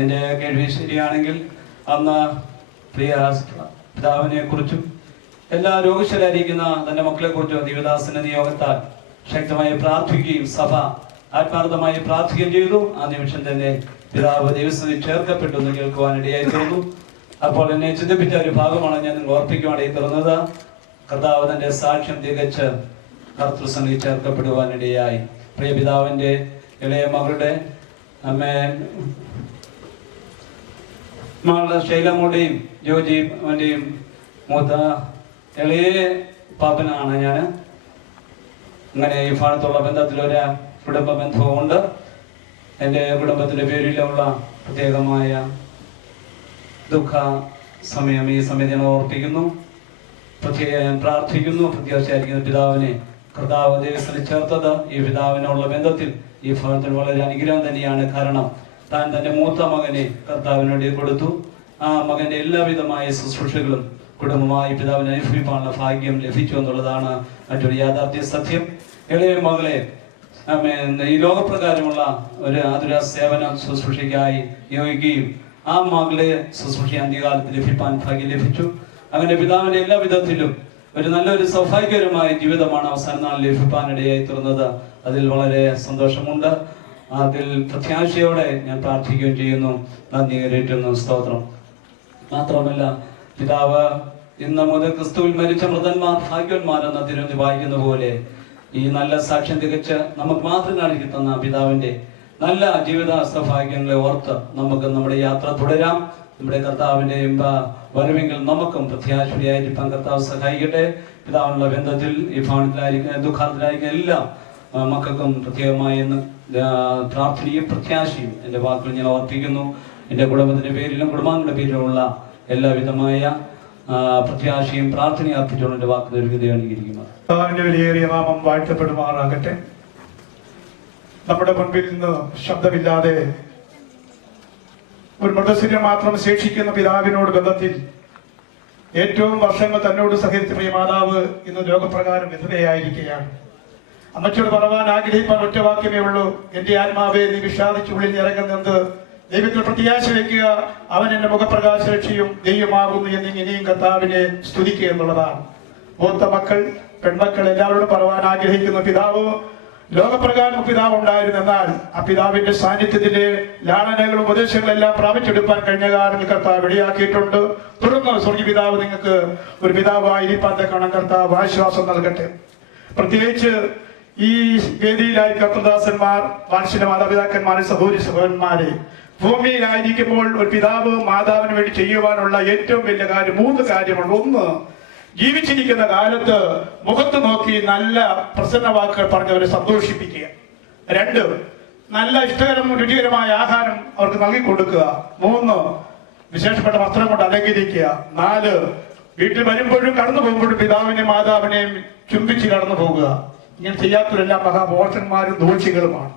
എൻ്റെ കേൾവി ശരിയാണെങ്കിൽ അന്ന് പ്രിയ പിതാവിനെ കുറിച്ചും എല്ലാ രോഗശാലിയിരിക്കുന്ന തൻ്റെ മക്കളെ കുറിച്ചും ദൈവദാസന്റെ നിയോഗത്താൽ ശക്തമായി പ്രാർത്ഥിക്കുകയും സഭ ആത്മാർത്ഥമായി പ്രാർത്ഥിക്കുകയും ചെയ്തു. ആ നിമിഷം തന്നെ പിതാവ് ദൈവസഭയിൽ ചേർക്കപ്പെട്ടു എന്ന് കേൾക്കുവാനിടയായി തീർന്നു. അപ്പോൾ എന്നെ ചിന്തിപ്പിച്ച ഒരു ഭാഗമാണ് ഞാൻ നിങ്ങൾ ഓർപ്പിക്കുവാനായി തീർന്നത്. കർത്താവ് തന്റെ സാക്ഷ്യം തികച്ച് കർത്തൃസഭയിൽ ചേർക്കപ്പെടുവാനിടയായി. പ്രിയ പിതാവിന്റെ ഇളയ മകളുടെ മകളുടെ ശൈലമ്മയുടെയും ജോജിയുടെയും മൂത്ത ഇളയ പാപ്പനാണ് ഞാൻ. അങ്ങനെ ഈ ഭാഗത്തുള്ള ബന്ധത്തിലൊരു കുടുംബ ബന്ധവുമുണ്ട്. എൻ്റെ കുടുംബത്തിൻ്റെ പേരിലുള്ള പ്രത്യേകമായ ദുഃഖ സമയം ഈ സമയത്ത് ഞാൻ ഓർപ്പിക്കുന്നു. പ്രത്യേകം പ്രാർത്ഥിക്കുന്നു. പ്രത്യാശയായിരിക്കുന്ന പിതാവിനെ കർത്താവ് ദൈവത്തിൽ ചേർത്തത് ഈ പിതാവിനുള്ള ബന്ധത്തിൽ ഈ ഭവനത്തിന് വളരെ അനുഗ്രഹം തന്നെയാണ്. കാരണം താൻ തൻ്റെ മൂത്ത മകനെ കർത്താവിനോട് കൊടുത്തു. ആ മകൻ്റെ എല്ലാവിധമായ ശുശ്രൂഷകളും കുടുംബമായി പിതാവിനെ അനുഭവിക്കാനുള്ള ഭാഗ്യം ലഭിച്ചു എന്നുള്ളതാണ് മറ്റൊരു യാഥാർത്ഥ്യ സത്യം. ഇളയ മകളെ ഈ ലോകപ്രകാരമുള്ള ഒരു ആതുര സേവന ശുശ്രൂഷയ്ക്കായി നിയോഗിക്കുകയും ആ മകളെ ശുശ്രൂഷ അന്ത്യകാലത്ത് ലഭിക്കാൻ ഭാഗ്യം ലഭിച്ചു. അങ്ങനെ പിതാവിന്റെ എല്ലാ വിധത്തിലും ഒരു നല്ലൊരു സൗഭാഗ്യകരമായ ജീവിതമാണ് അവസാന നാൾ ലഭിക്കാനിടയായി തീർന്നത്. അതിൽ വളരെ സന്തോഷമുണ്ട്. അതിൽ പ്രത്യാശയോടെ ഞാൻ പ്രാർത്ഥിക്കുകയും ചെയ്യുന്നു. നന്ദി കരേറ്റുന്നു. സ്തോത്രം. മാത്രമല്ല പിതാവ് ഇന്ന് മുതൽ ക്രിസ്തുവിൽ മരിച്ച മൃതന്മാർ ഭാഗ്യവാന്മാരെന്ന തിരുവനന്തപുരം വായിക്കുന്ന പോലെ ഈ നല്ല സാക്ഷ്യം തികച്ച് നമുക്ക് മാത്രം കാണിച്ചു തന്ന പിതാവിന്റെ നല്ല ജീവിത സൗഭാഗ്യങ്ങളെ ഓർത്ത് നമുക്ക് നമ്മുടെ യാത്ര തുടരാം. നമ്മുടെ കർത്താവിൻ്റെയും വരവെങ്കിൽ നമുക്കും പ്രത്യാശയായിരിക്കാൻ കർത്താവ് സഹായിക്കട്ടെ. പിതാവിനുള്ള ബന്ധത്തിൽ ഈ ഭവനത്തിലായിരിക്കുന്ന ദുഃഖത്തിലായിരിക്കുന്ന എല്ലാ മക്കൾക്കും പ്രത്യേകമായി എന്ന് പ്രാർത്ഥനയും പ്രത്യാശയും എൻ്റെ വാക്കുകൾ ഞാൻ ഓർപ്പിക്കുന്നു. എൻ്റെ കുടുംബത്തിൻ്റെ പേരിലും കുടുംബാംഗങ്ങളുടെ പേരിലുമുള്ള എല്ലാവിധമായ പ്രത്യാശയും പ്രാർത്ഥനയും അർപ്പിച്ചുകൊണ്ട് എൻ്റെ വാക്കുകൾ എഴുതിയിരിക്കുന്നത്. കർത്താവിന്റെ വിലയേറിയ നാമം വാഴ്ത്തപ്പെടുമാറാകട്ടെ. നമ്മുടെ മുൻപിൽ നിന്ന് ശബ്ദമില്ലാതെ ഒരു മൃതശരീരം മാത്രം ശേഷിക്കുന്ന പിതാവിനോട് ബന്ധത്തിൽ ഏറ്റവും വർഷങ്ങൾ തന്നോട് സഹകരിച്ച പ്രിയ മാതാവ് ഇന്ന് ലോകപ്രകാരം വിധവയായിരിക്കുകയാണ്. അമ്മച്ചോട് പറവാൻ ആഗ്രഹിക്കാൻ ഒറ്റ വാക്യമേ ഉള്ളൂ: എന്റെ ആത്മാവെ നീ വിഷാദിച്ചുള്ളിൽ ഇറങ്ങുന്നത് ദൈവത്തിൽ പ്രത്യാശ വയ്ക്കുക, അവൻ എന്റെ മുഖപ്രകാശ രക്ഷയും ദൈവമാകുന്നു എന്നിങ്ങനെയും കർത്താവിനെ സ്തുതിക്കുക എന്നുള്ളതാണ്. മൂത്ത മക്കൾ, പെൺമക്കൾ എല്ലാവരോടും പറവാൻ ആഗ്രഹിക്കുന്ന പിതാവ് ലോകപ്രകാരം പിതാവ് ഉണ്ടായിരുന്നു. എന്നാൽ ആ പിതാവിന്റെ സാന്നിധ്യത്തിലെ ലാളനകളും ഉപദേശങ്ങളെല്ലാം പ്രാപിച്ചെടുപ്പാൻ കഴിഞ്ഞ കാലങ്ങളിൽ കർത്താവ് ഇടയാക്കിയിട്ടുണ്ട്. തുടർന്ന് സ്വർഗീയ പിതാവ് നിങ്ങൾക്ക് ഒരു പിതാവായിരിക്കാൻ തക്കണം കർത്താവ് ആശ്വാസം നൽകട്ടെ. പ്രത്യേകിച്ച് ഈ വേദിയിലായി കർത്തദാസന്മാർ, വാത്സല്യ മാതാപിതാക്കന്മാരെ, സഹോദരി സഹോദരന്മാരെ, ഭൂമിയിലായിരിക്കുമ്പോൾ ഒരു പിതാവ് മാതാവിന് വേണ്ടി ചെയ്യുവാനുള്ള ഏറ്റവും വലിയ കാര്യം 3 കാര്യമുണ്ട്. 1, ജീവിച്ചിരിക്കുന്ന കാലത്ത് മുഖത്ത് നോക്കി നല്ല പ്രസന്ന വാക്കുകൾ പറഞ്ഞവരെ സന്തോഷിപ്പിക്കുക. 2, നല്ല ഇഷ്ടകരവും രുചികരമായ ആഹാരം അവർക്ക് നൽകി കൊടുക്കുക. 3, വിശേഷപ്പെട്ട വസ്ത്രം കൊണ്ട് അലങ്കരിക്കുക. 4, വീട്ടിൽ വരുമ്പോഴും കടന്നു പോകുമ്പോഴും പിതാവിനെയും മാതാവിനെയും ചുംബിച്ച് കടന്നു പോകുക. ഇങ്ങനെ ചെയ്യാത്തവരെല്ലാം മഹാബോധന്മാരും ദോഷികളുമാണ്.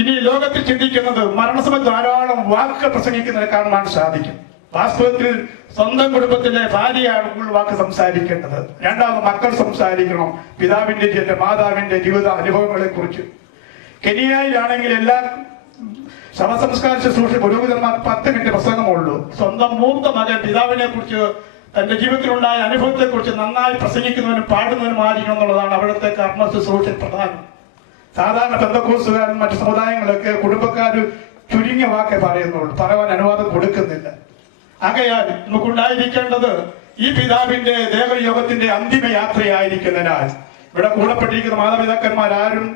ഇനി ലോകത്തിൽ ചിന്തിക്കുന്നത് മരണസമയത്ത് ധാരാളം വാക്കുകൾ പ്രസംഗിക്കുന്നതിനെ കാണാൻ സാധിക്കും. വാസ്തവത്തിൽ സ്വന്തം കുടുംബത്തിലെ ഭാര്യയാണ് വാക്ക് സംസാരിക്കേണ്ടത്. 2ാമത് മക്കൾ സംസാരിക്കണം പിതാവിന്റെ മാതാവിന്റെ ജീവിത അനുഭവങ്ങളെ കുറിച്ച്. കെനിയയിലാണെങ്കിൽ എല്ലാ ശവസംസ്കാര ശുശ്രൂഷ പുരോഹിതന്മാർ 10 മിനിറ്റ് പ്രസംഗമുള്ളൂ. സ്വന്തം മൂത്ത മകൻ പിതാവിനെ കുറിച്ച്, തന്റെ ജീവിതത്തിലുണ്ടായ അനുഭവത്തെ കുറിച്ച് നന്നായി പ്രസംഗിക്കുന്നവനും പാടുന്നവനും ആയിരിക്കണം എന്നുള്ളതാണ് അവിടുത്തെ കർമ്മ ശുശ്രൂഷ പ്രധാനം. സാധാരണ പെന്തക്കോസ്തുകാരും മറ്റു സമുദായങ്ങളൊക്കെ കുടുംബക്കാർ ചുരുങ്ങിയ വാക്കേ പറയുന്നുള്ളൂ, പറയാൻ അനുവാദം കൊടുക്കുന്നില്ല. ആകയാൽ നമുക്കുണ്ടായിരിക്കേണ്ടത് ഈ പിതാവിന്റെ ദേവയോഗത്തിന്റെ അന്തിമ യാത്രയായിരിക്കുന്നതിനാൽ ഇവിടെ കൂടപ്പെട്ടിരിക്കുന്ന മാതാപിതാക്കന്മാരാരും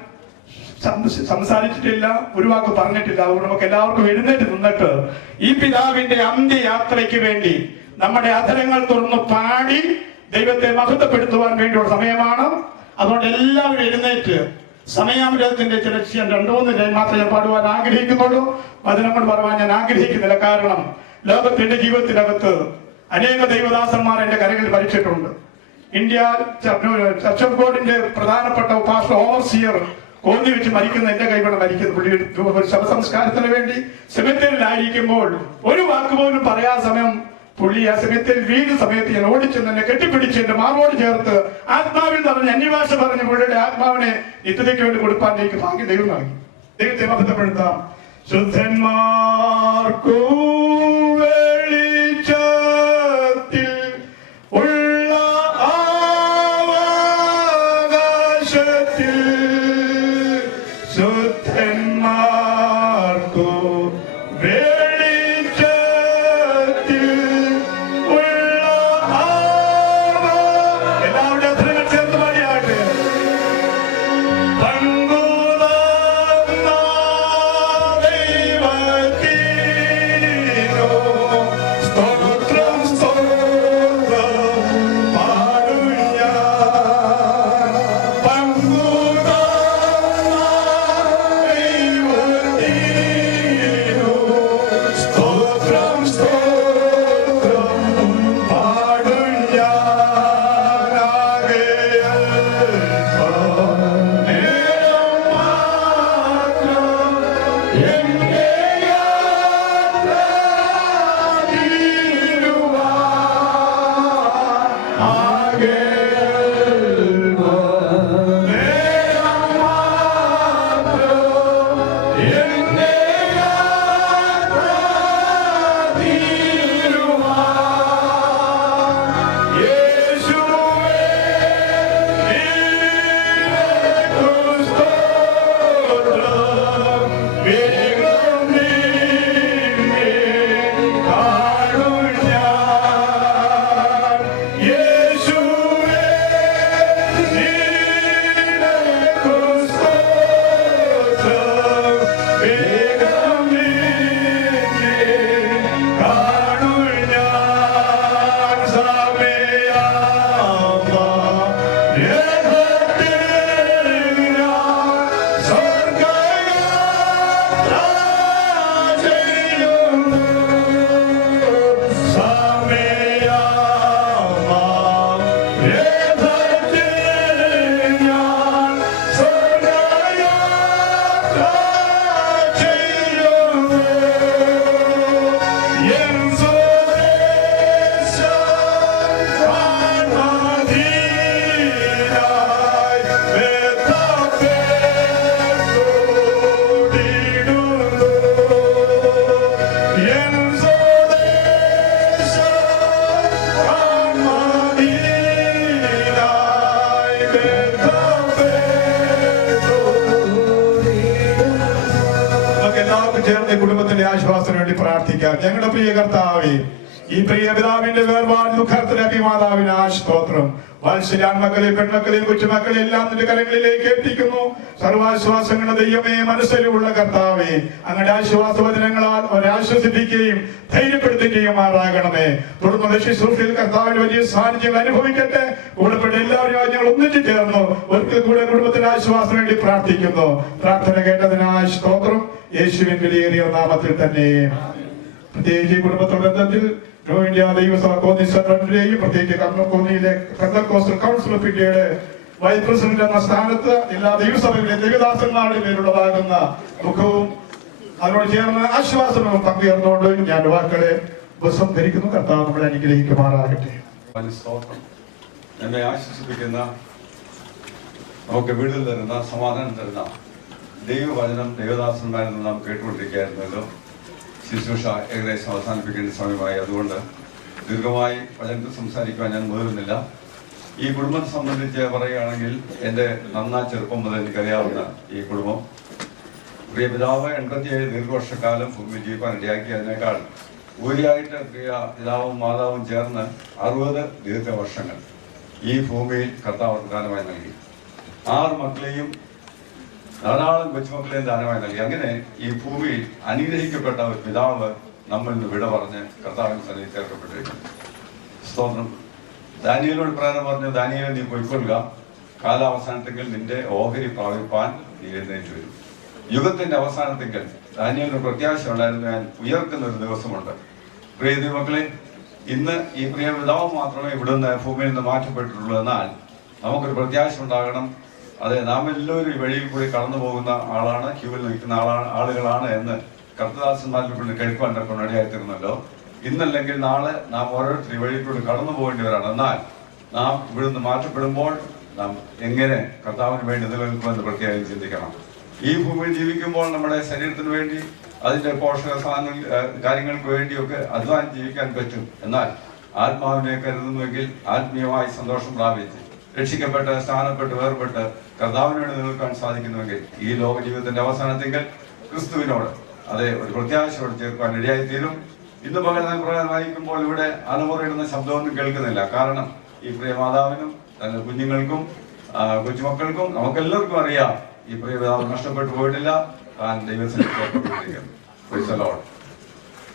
സംസാരിച്ചിട്ടില്ല, ഒരു വാക്ക് പറഞ്ഞിട്ടില്ല. അതുകൊണ്ട് നമുക്ക് എല്ലാവർക്കും എഴുന്നേറ്റ് നിന്നിട്ട് ഈ പിതാവിന്റെ അന്ത്യയാത്രയ്ക്ക് വേണ്ടി നമ്മുടെ അധരങ്ങൾ തുറന്ന് പാടി ദൈവത്തെ മഹത്വപ്പെടുത്തുവാൻ വേണ്ടിയുള്ള സമയമാണ്. അതുകൊണ്ട് എല്ലാവരും എഴുന്നേറ്റ് സമയാമൃതത്തിന്റെ ചില 2-3 ലൈൻ മാത്രമേ ഞാൻ പാടുവാൻ ആഗ്രഹിക്കുന്നുള്ളൂ. വചനം കൊണ്ട് പറയാൻ ഞാൻ ആഗ്രഹിക്കുന്നില്ല. കാരണം ലോകത്തിന്റെ ജീവിതത്തിനകത്ത് അനേക ദൈവദാസന്മാർ എന്റെ കരകളിൽ ഭരിച്ചിട്ടുണ്ട്. ഇന്ത്യ ചർച്ച് ഓഫ് ഗോഡിന്റെ പ്രധാനപ്പെട്ട പാസ്റ്റർ ഓവർസിയർ കോന്നി വെച്ച് മരിക്കുന്ന എന്റെ കൈകൊണ്ട് മരിക്കുന്നു. പുള്ളി ശവസംസ്കാരത്തിന് വേണ്ടി സെമിത്തേരിയിലായിരിക്കുമ്പോൾ ഒരു വാക്കുപോലും പറയാൻ സമയം പുള്ളി ആ സെമിത്തേരിൽ വീഴുന്ന സമയത്ത് ഞാൻ ഓടിച്ചെന്ന് എന്നെ കെട്ടിപ്പിടിച്ച് എന്റെ മാറോട് ചേർത്ത് ആത്മാവിൽ പറഞ്ഞ് അന്യഭാഷ പറഞ്ഞ് പുള്ളിയുടെ ആത്മാവിനെ നിത്യതയ്ക്ക് വേണ്ടി കൊടുപ്പാൻ എനിക്ക് ഭാഗ്യം ദൈവം നൽകി. ദൈവത്തെ മഹത്വപ്പെടുത്താം. ശുദ്ധന്മാർക്കൂ വെളിച്ചത്തിൽ ഉള്ള ആകാശത്തിൽ ശുദ്ധന്മാർക്കൂ വെളിച്ചത്തിൽ ഉള്ള എല്ലാവരുടെ അധരങ്ങൾ ചേർത്ത് പാടിയാട്ടെ. പങ്കുത ദൈവത്തിൽ ചേർന്ന് കുടുംബത്തിന്റെ ആശ്വാസത്തിന് വേണ്ടി പ്രാർത്ഥിക്കാം. ഞങ്ങളുടെ പ്രിയ കർത്താവേ, ഈ പ്രിയ പിതാവിന്റെ വേർപാട് ദുഃഖത്തിലാക്കി മാതാവിന് സ്തോത്രം. വാത്സല്യാൻമക്കളെ, പെൺമക്കളെയും കൊച്ചുമക്കളെ എല്ലാം നിന്റെ കരങ്ങളിലേക്ക് എത്തിക്കുന്നു. സർവാശ്വാസങ്ങളുടെ ദൈവമേ, മനസ്സിലുള്ള കർത്താവേ, അങ്ങയുടെ ആശ്വാസവചനങ്ങളാൽ അവരെ ആശ്വസിപ്പിക്കുകയും ധൈര്യപ്പെടുത്തുകയുമാറാകണമേ. തുടർന്നുള്ള ശുശ്രൂഷയിൽ കർത്താവിന് വലിയ സാന്നിധ്യങ്ങൾ അനുഭവിക്കട്ടെ. കൂടെപ്പെട്ട എല്ലാവരും ഞങ്ങൾ ഒന്നിച്ചു ചേർന്നു ഒരിക്കൽ കൂടെ കുടുംബത്തിന്റെ ആശ്വാസം വേണ്ടി പ്രാർത്ഥിക്കുന്നു. പ്രാർത്ഥന കേട്ടതിനായി സ്തോത്രം. യേശുവിൻ വിലയേറിയ നാമത്തിൽ തന്നെ. പ്രത്യേകിച്ച് കുടുംബത്തോട് ബന്ധത്തിൽ ഇന്ത്യ ദൈവസഭ കോന്നിയും പ്രത്യേകിച്ച് കർമ്മക്കോന്നിയിലെ പെന്തക്കോസ്റ്റൽ കൗൺസിൽ ഓഫ് ഇന്ത്യയുടെ വൈസ് പ്രസിഡന്റ് എന്ന സ്ഥാനത്ത് എല്ലാ ദൈവസഭയിലെ ദൈവദാസന്മാരുടെ പേരുള്ളതാകുന്ന ദുഃഖവും അതിനോട് ചേർന്ന് ആശ്വാസവും പങ്കുചേർന്നുകൊണ്ട് ഞാൻ വാക്കുകളെ ഉപസംഹരിക്കുന്നു. കർത്താവ് നമ്മളെ അനുഗ്രഹിക്കുമാറാകട്ടെ. എന്നെ ആശ്വസിപ്പിക്കുന്ന, നമുക്ക് വീട്ടിൽ തരുന്ന, സമാധാനം തരുന്ന ദൈവവചനം ദൈവദാസന്മാരിൽ നിന്ന് നാം കേട്ടുകൊണ്ടിരിക്കുകയായിരുന്നല്ലോ. ശുശ്രൂഷ ഏകദേശം അവസാനിപ്പിക്കേണ്ട സമയമായി. അതുകൊണ്ട് ദീർഘമായി വചനത്തിൽ സംസാരിക്കുവാൻ ഞാൻ മുതിരുന്നില്ല. ഈ കുടുംബത്തെ സംബന്ധിച്ച് പറയുകയാണെങ്കിൽ എൻ്റെ ചെറുപ്പം മുതൽ എനിക്കറിയാവുന്ന ഈ കുടുംബം, പ്രിയ പിതാവ് 87 ദീർഘവർഷക്കാലം ഭൂമിയിൽ ജീവിക്കാൻ ഇടയാക്കിയതിനേക്കാൾ ഉപരിയായിട്ട് പ്രിയ പിതാവും മാതാവും ചേർന്ന് 60 ദീർഘവർഷങ്ങൾ ഈ ഭൂമിയിൽ കർത്താവ് ദാനമായി നൽകി. 6 മക്കളെയും ധാരാളം കൊച്ചുമക്കളെയും ദാനമായി നൽകി. അങ്ങനെ ഈ ഭൂമിയിൽ അനുഗ്രഹിക്കപ്പെട്ട ഒരു പിതാവ് നമ്മിൽ നിന്ന് വിട പറഞ്ഞ് കർത്താവിന് സന്നിധി ചേർക്കപ്പെട്ടിരിക്കുന്നു. സ്തോത്രം. ദാനിയേലോട് പ്രകാരം പറഞ്ഞു, ദാനിയേൽ നീ പൊയ്ക്കൊള്ളുക, കാലാവസാനത്തെങ്കിൽ നിന്റെ ഓഹരി പ്രാപിപ്പാൻ നീ എഴുന്നേറ്റ് വരും. യുഗത്തിന്റെ അവസാനത്തെങ്കിൽ ദാനിയേലിന് പ്രത്യാശ ഉണ്ടായിരുന്നു, ഞാൻ ഉയർക്കുന്ന ഒരു ദിവസമുണ്ട്. പ്രിയ ദൈവമക്കളെ, ഇന്ന് ഈ പ്രിയ പിതാവ് മാത്രമേ ഇവിടുന്ന് ഭൂമിയിൽ നിന്ന് മാറ്റപ്പെട്ടിട്ടുള്ളൂ. എന്നാൽ നമുക്കൊരു പ്രത്യാശ ഉണ്ടാകണം. അതെ, നാം എല്ലാവരും ഈ വഴിയിൽ കൂടി കടന്നു പോകുന്ന ആളാണ്, ക്യൂവിൽ നിൽക്കുന്ന ആളുകളാണ് എന്ന് കർത്തദാസന്മാരിൽ കൊണ്ട് കേൾക്കുവാൻ ഇടയായിത്തീർന്നല്ലോ. ഇന്നല്ലെങ്കിൽ നാളെ നാം ഓരോരുത്തർ ഈ വഴിയിൽ കൂടി കടന്നു പോകേണ്ടവരാണ്. എന്നാൽ നാം ഇവിടുന്ന് മാറ്റപ്പെടുമ്പോൾ നാം എങ്ങനെ കർത്താവിന് വേണ്ടി നിലനിൽക്കുമെന്ന് പ്രത്യേകം ചിന്തിക്കണം. ഈ ഭൂമിയിൽ ജീവിക്കുമ്പോൾ നമ്മുടെ ശരീരത്തിന് വേണ്ടി അതിന്റെ പോഷക കാര്യങ്ങൾക്ക് വേണ്ടിയൊക്കെ അധ്വാനം ജീവിക്കാൻ പറ്റും. എന്നാൽ ആത്മാവിനെ കരുതുന്നുവെങ്കിൽ ആത്മീയമായി സന്തോഷം പ്രാപിച്ച് രക്ഷിക്കപ്പെട്ട് സ്ഥാനപ്പെട്ട് വേർപെട്ട് കർത്താവിന് വേണ്ടി നിൽക്കാൻ സാധിക്കുന്നുവെങ്കിൽ ഈ ലോക ജീവിതത്തിന്റെ അവസാനത്തെങ്കിൽ ക്രിസ്തുവിനോട് അതെ ഒരു പ്രത്യാശയോട് ചേർക്കാൻ ഇടയായിത്തീരും. ഇന്ന് പകൽ നാം പ്രകാരം വായിക്കുമ്പോൾ ഇവിടെ അലമുറയിടുന്ന ശബ്ദമൊന്നും കേൾക്കുന്നില്ല. കാരണം ഈ പ്രിയ മാതാവിനും തന്റെ കുഞ്ഞുങ്ങൾക്കും കൊച്ചുമക്കൾക്കും നമുക്കെല്ലാവർക്കും അറിയാം, ഈ പ്രിയ പിതാവ് നഷ്ടപ്പെട്ടു പോയിട്ടില്ല, താൻ ദൈവത്തിന് ചേർക്കപ്പെട്ടിരിക്കുന്നു.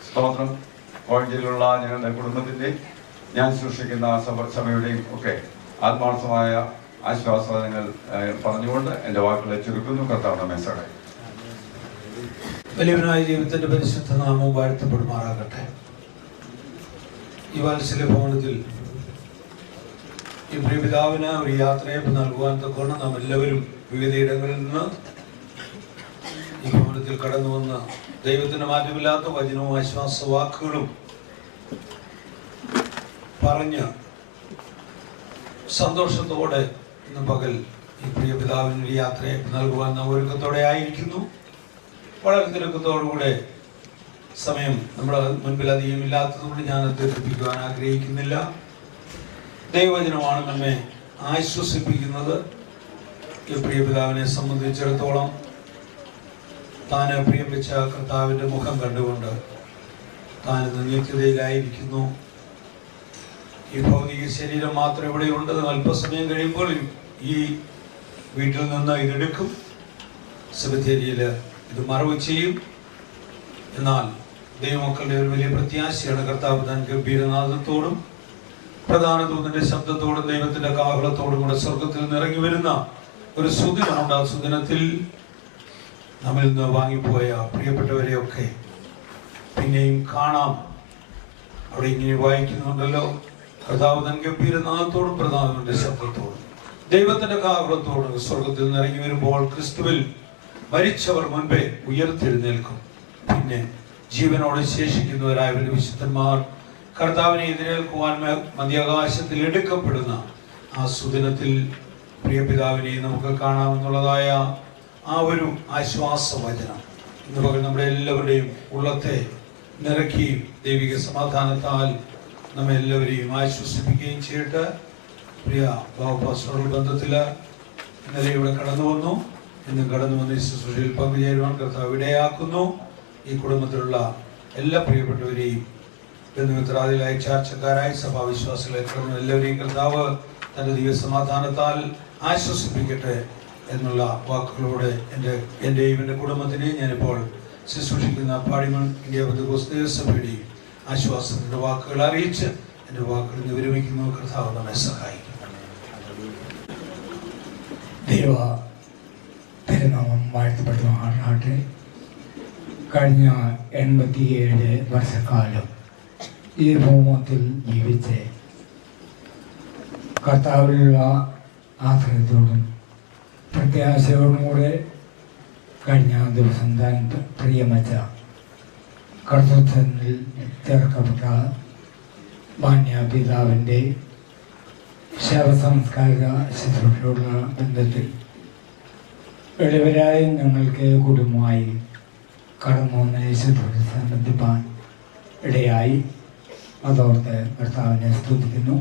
സ്തോത്രം. കോഴഞ്ചേരിയിലുള്ള ഞങ്ങളുടെ കുടുംബത്തിന്റെ ഞാൻ സൂക്ഷിക്കുന്ന സഭയുടെയും ഒക്കെ ആത്മാർത്ഥമായ ആശ്വാസങ്ങൾ പറഞ്ഞുകൊണ്ട് എൻ്റെ വാക്കുകളെ ചുരുക്കുന്നു. കർത്താവ് നമ്മെ സഹായിക്കും. വലിയവനായ ദൈവത്തിന്റെ പരിശുദ്ധ നാമവും വാഴ്ത്തപ്പെടുമാറാകട്ടെ. ഈ വാത്സല്യ ഭവനത്തിൽ ഈ പ്രിയപിതാവിന് ഒരു യാത്രയപ്പ് നൽകുവാൻ തക്കോണം നാം എല്ലാവരും വിവിധയിടങ്ങളിൽ നിന്ന് ഈ ഭവനത്തിൽ കടന്നു വന്ന് ദൈവത്തിന്റെ മാറ്റമില്ലാത്ത വചനവും ആശ്വാസ വാക്കുകളും പറഞ്ഞ് സന്തോഷത്തോടെ ഇന്ന് പകൽ ഈ പ്രിയ പിതാവിന് ഒരു യാത്രയപ്പ് നൽകുവാൻ നാം ഒരുക്കത്തോടെ ആയിരിക്കുന്നു. വളരെ തിരക്കത്തോടുകൂടെ സമയം നമ്മുടെ മുൻപിൽ അധികം ഇല്ലാത്തതുകൊണ്ട് ഞാൻ ദീർഘിപ്പിക്കുവാൻ ആഗ്രഹിക്കുന്നില്ല. ദൈവവചനമാണ് നമ്മെ ആശ്വസിപ്പിക്കുന്നത്. ഈ പ്രിയ പിതാവിനെ സംബന്ധിച്ചിടത്തോളം താൻ പ്രിയം വെച്ച കർത്താവിൻ്റെ മുഖം കണ്ടുകൊണ്ട് താൻ ഇന്ന് നിത്യതയിലായിരിക്കുന്നു. ഈ ഭൗതിക ശരീരം മാത്രം ഇവിടെ ഉണ്ടെന്ന് അല്പസമയം കഴിയുമ്പോൾ ഈ വീട്ടിൽ നിന്ന് ഇതെടുക്കും, സെമിത്തേരിയിൽ ഇത് മറവ് ചെയ്യും. എന്നാൽ ദൈവമക്കളുടെ ഒരു വലിയ പ്രത്യാശയാണ് കർത്താവ് താൻ ഗംഭീരനാഥത്തോടും പ്രധാന ദൂതന്റെ ശബ്ദത്തോടും ദൈവത്തിന്റെ കാഹളത്തോടും കൂടെ സ്വർഗത്തിൽ നിറങ്ങി വരുന്ന ഒരു സുദിനമുണ്ട്. ആ സുദിനത്തിൽ നമ്മിൽ നിന്ന് വാങ്ങിപ്പോയ പ്രിയപ്പെട്ടവരെയൊക്കെ പിന്നെയും കാണാം. അവിടെ ഇങ്ങനെ വായിക്കുന്നുണ്ടല്ലോ, കർത്താവ് തൻ ഗംഭീരനാഥത്തോടും പ്രധാനത്തിന്റെ ശബ്ദത്തോടും ദൈവത്തിന്റെ കാഹളത്തോടും സ്വർഗത്തിൽ നിറങ്ങി വരുമ്പോൾ ക്രിസ്തുവിൽ മരിച്ചവർ മുൻപേ ഉയർത്തെഴുന്നേൽക്കും. പിന്നെ ജീവനോടെ ശേഷിക്കുന്നവരായ വിശുദ്ധന്മാർ കർത്താവിനെ എതിരേൽക്കുവാൻ മധ്യാകാശത്തിൽ എടുക്കപ്പെടുന്ന ആ സുദിനത്തിൽ പ്രിയപിതാവിനെ നമുക്ക് കാണാമെന്നുള്ളതായ ആ ഒരു ആശ്വാസവചനം ഇന്ന് പകൽ നമ്മുടെ എല്ലാവരുടെയും ഉള്ളത്തെ നിറയ്ക്കുകയും ദൈവിക സമാധാനത്താൽ നമ്മെ എല്ലാവരെയും ആശ്വസിപ്പിക്കുകയും ചെയ്തിട്ട് പ്രിയ ബാബാസ്വരുടെ ബന്ധത്തിൽ ഇന്നലെ ഇവിടെ കടന്നു വന്നു. ഇന്നും കടന്നു വന്ന് ശുശ്രൂഷയിൽ പങ്കുചേരുവാൻ കർത്താവ് ഇടയാക്കുന്നു. ഈ കുടുംബത്തിലുള്ള എല്ലാ പ്രിയപ്പെട്ടവരെയും ബന്ധുമിത്രാദികളായി ചാർച്ചക്കാരായി സഭാവിശ്വാസികളെ തുടർന്ന് എല്ലാവരെയും കർത്താവ് തൻ്റെ ദിവസമാധാനത്താൽ ആശ്വസിപ്പിക്കട്ടെ എന്നുള്ള വാക്കുകളോടെ എൻ്റെയും എൻ്റെ കുടുംബത്തിനെയും ഞാനിപ്പോൾ ശുശ്രൂഷിക്കുന്ന പാടിമൺ ഇന്ത്യ പെന്തക്കോസ്ത് ദേവസഭയുടെയും ആശ്വാസത്തിൻ്റെ വാക്കുകൾ അറിയിച്ച് എൻ്റെ വാക്കുകൾ വിരമിക്കുന്നു. കർത്താവ് നമ്മെ സഹായിക്കും. ദൈവ തിരുനാമം വാഴ്ത്തപ്പെടുമാറാകട്ടെ. കഴിഞ്ഞ 87 വർഷക്കാലം ഈ ഭൂമത്തിൽ ജീവിച്ച് കർത്താവിലുള്ള ആശ്രയത്തോടും പ്രത്യാശയോടും കൂടെ കഴിഞ്ഞ ദിവസം താൻ പ്രിയമച്ച കർത്തൃത്വത്തിൽ ചേർക്കപ്പെട്ട മാന്യപിതാവിൻ്റെ ശവസംസ്കാര ശുശ്രൂഷയുള്ള ബന്ധത്തിൽ എളിവരായി ഞങ്ങൾക്ക് കുടുംബമായി കടന്നു വന്ന് ശുശ്രൂഷ സംബന്ധിപ്പാൻ ഇടയായി. അതോർത്ത് കർത്താവിനെ സ്തുതിക്കുന്നു.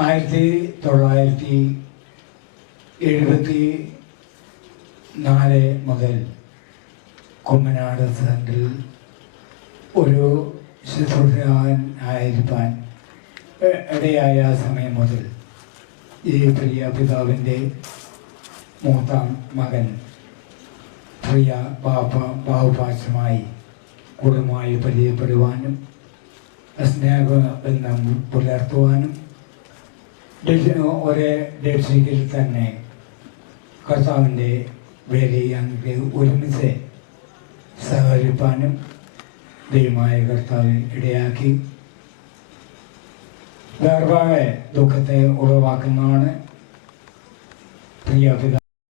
1974 മുതൽ കുമ്മനാട് സെൻറ്ററിൽ ഒരു ശുശ്രൂഷകൻ ആയിരിക്കാൻ ഇടയായ സമയം മുതൽ ഈ പ്രിയ പിതാവിൻ്റെ മൂത്ത മകൻ പ്രിയ ബാഹുപാശമായി കുടുംബമായി പരിചയപ്പെടുവാനും സ്നേഹബന്ധം പുലർത്തുവാനും ഒരേ ഡിസ്ട്രിക്റ്റിൽ തന്നെ കർത്താവിൻ്റെ വേലയിൽ ഞങ്ങൾക്ക് ഒരുമിച്ച് സഹകരിപ്പാനും ദൈവമായ കർത്താവ് ഇടയാക്കി. വേർപാട് ദുഃഖത്തെ ഉളവാക്കുന്നതാണ് പ്രിയ പിതാവ്.